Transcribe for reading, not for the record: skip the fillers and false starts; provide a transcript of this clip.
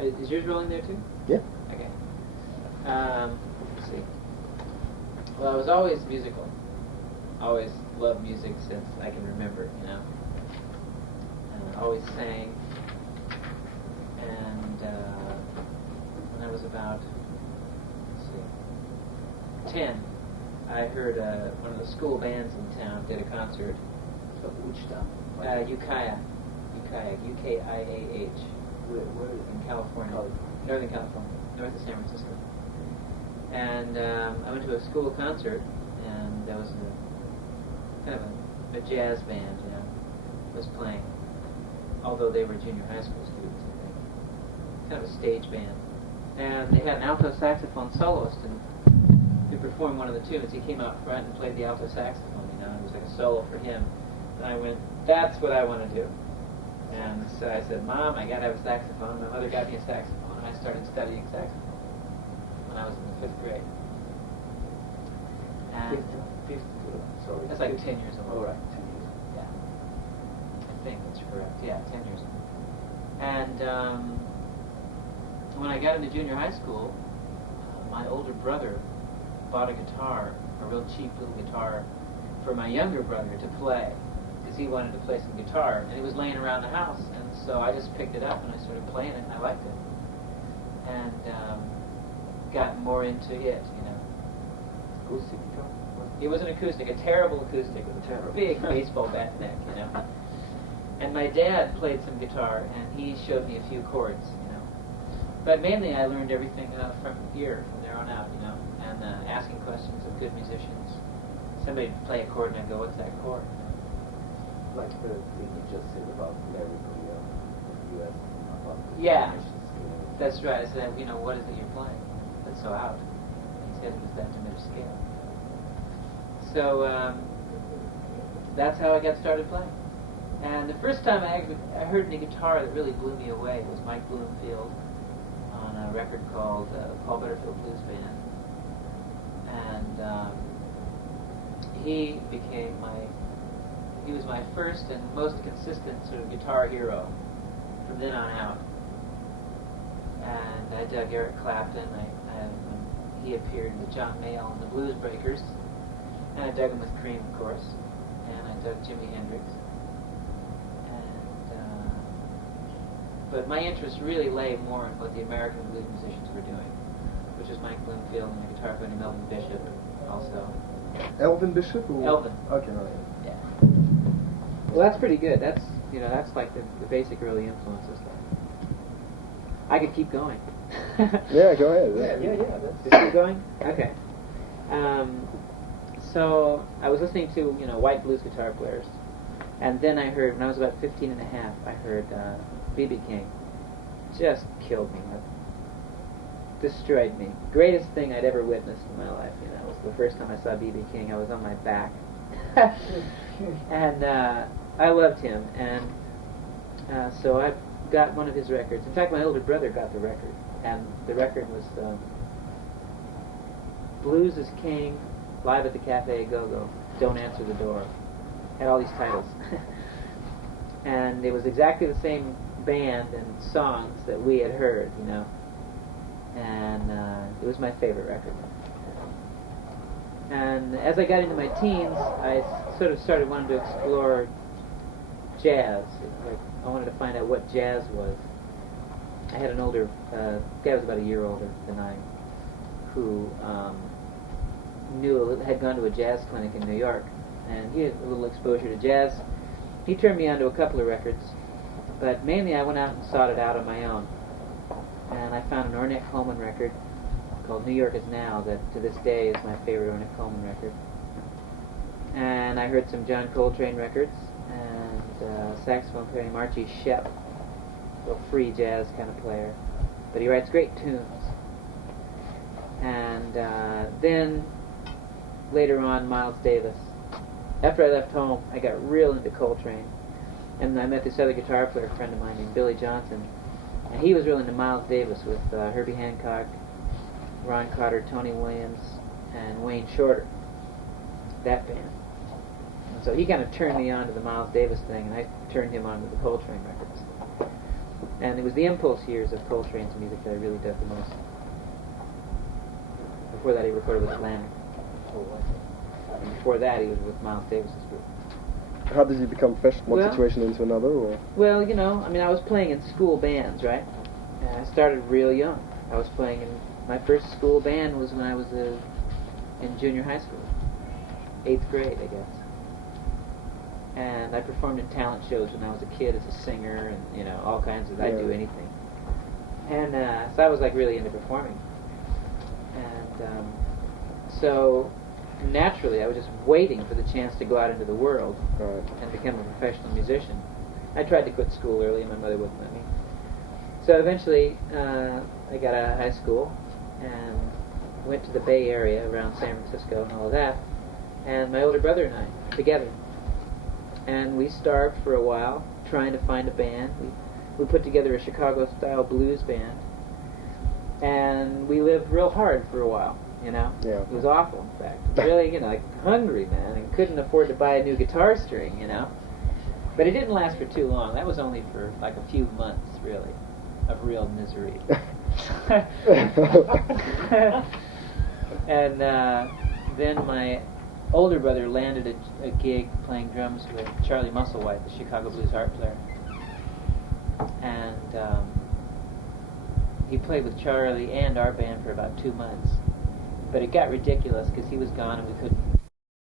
Is yours rolling there too? Yeah. Okay. Let's see. Well, I was always musical. Always loved music since I can remember, you know. Always sang. And when I was about, 10, I heard one of the school bands in town did a concert. Which town? Ukiah, U-K-I-A-H. Where In California. Oh. Northern California, north of San Francisco. And I went to a school concert, and there was kind of a jazz band, you know, was playing. Although they were junior high school students, I think. Kind of a stage band. And they had an alto saxophone soloist, and he performed one of the tunes. He came out front and played the alto saxophone, you know, it was like a solo for him. And I went, that's what I want to do. And so I said, Mom, I got to have a saxophone. My mother got me a saxophone, and I started studying saxophone when I was in the 5th grade. And sorry. that's like 10 years old. Oh, right, 10 years. Yeah. I think that's correct. Yeah, 10 years old. And when I got into junior high school, my older brother bought a guitar, a real cheap little guitar, for my younger brother to play, because he wanted to play some guitar, and it was laying around the house, and so I just picked it up and I started playing it, and I liked it, and got more into it, you know. Acoustic guitar? It was an acoustic, a terrible acoustic with a big baseball bat neck, you know. And my dad played some guitar, and he showed me a few chords, you know. But mainly I learned everything from ear from there on out, you know, and asking questions of good musicians. Somebody would play a chord, and I'd go, what's that chord? Like the thing you just said about lyrically, U.S. about the Yeah, scale. that's right. I said, you know, what is it you're playing that's so out? And he said it was that diminished scale. So that's how I got started playing. And the first time I heard any guitar that really blew me away was Mike Bloomfield on a record called Paul Butterfield Blues Band. And he was my first and most consistent sort of guitar hero from then on out. And I dug Eric Clapton. When he appeared with John Mayall and the Blues Breakers. And I dug him with Cream, of course. And I dug Jimi Hendrix. And but my interest really lay more in what the American blues musicians were doing, which was Mike Bloomfield and the guitar player Melvin Bishop, also. Elvin Bishop? Or? Elvin. Okay, no, yeah. Well, that's pretty good. That's like the basic early influences. I could keep going. Yeah, go ahead. Yeah. Just keep going? Okay. So I was listening to, white blues guitar players. And then I heard, when I was about 15 and a half, I heard B.B. King. Just killed me. Destroyed me. Greatest thing I'd ever witnessed in my life. It was the first time I saw B.B. King. I was on my back. And I loved him. And so I got one of his records. In fact, my older brother got the record. And the record was Blues is King, Live at the Cafe Go-Go, Don't Answer the Door. Had all these titles. And it was exactly the same band and songs that we had heard, And it was my favorite record. And as I got into my teens, I sort of started wanting to explore jazz. I wanted to find out what jazz was. I had an older guy, was about a year older than I, who had gone to a jazz clinic in New York, and he had a little exposure to jazz. He turned me on to a couple of records, but mainly I went out and sought it out on my own. And I found an Ornette Coleman record called New York Is Now that to this day is my favorite Ornette Coleman record. And I heard some John Coltrane records, and saxophone player named Archie Shepp, a free jazz kind of player, but he writes great tunes. And then later on, Miles Davis. After I left home, I got real into Coltrane, and I met this other guitar player friend of mine named Billy Johnson, and he was real into Miles Davis with Herbie Hancock, Ron Carter, Tony Williams, and Wayne Shorter, that band. And so he kind of turned me on to the Miles Davis thing, and I turned him on to the Coltrane records. And it was the impulse years of Coltrane's music that I really dug the most. Before that, he recorded with Atlantic. And before that, he was with Miles Davis's group. How did you become professional? One situation into another, or? Well, you know, I mean, I was playing in school bands, right? And I started real young. I was playing in my first school band was when I was in junior high school, 8th grade, I guess. And I performed in talent shows when I was a kid as a singer, and you know, all kinds of. I'd do anything. And so I was like really into performing. And so naturally, I was just waiting for the chance to go out into the world and become a professional musician. I tried to quit school early, and my mother wouldn't let me. So eventually, I got out of high school and went to the Bay Area around San Francisco and all of that, and my older brother and I together. And we starved for a while, trying to find a band. We put together a Chicago-style blues band, and we lived real hard for a while, you know? Yeah. It was awful, in fact. Really, you know, like hungry, man, and couldn't afford to buy a new guitar string, you know? But it didn't last for too long. That was only for like a few months, really, of real misery. And then my older brother landed a gig playing drums with Charlie Musselwhite, the Chicago blues harp player. And he played with Charlie and our band for about 2 months. But it got ridiculous because he was gone and we couldn't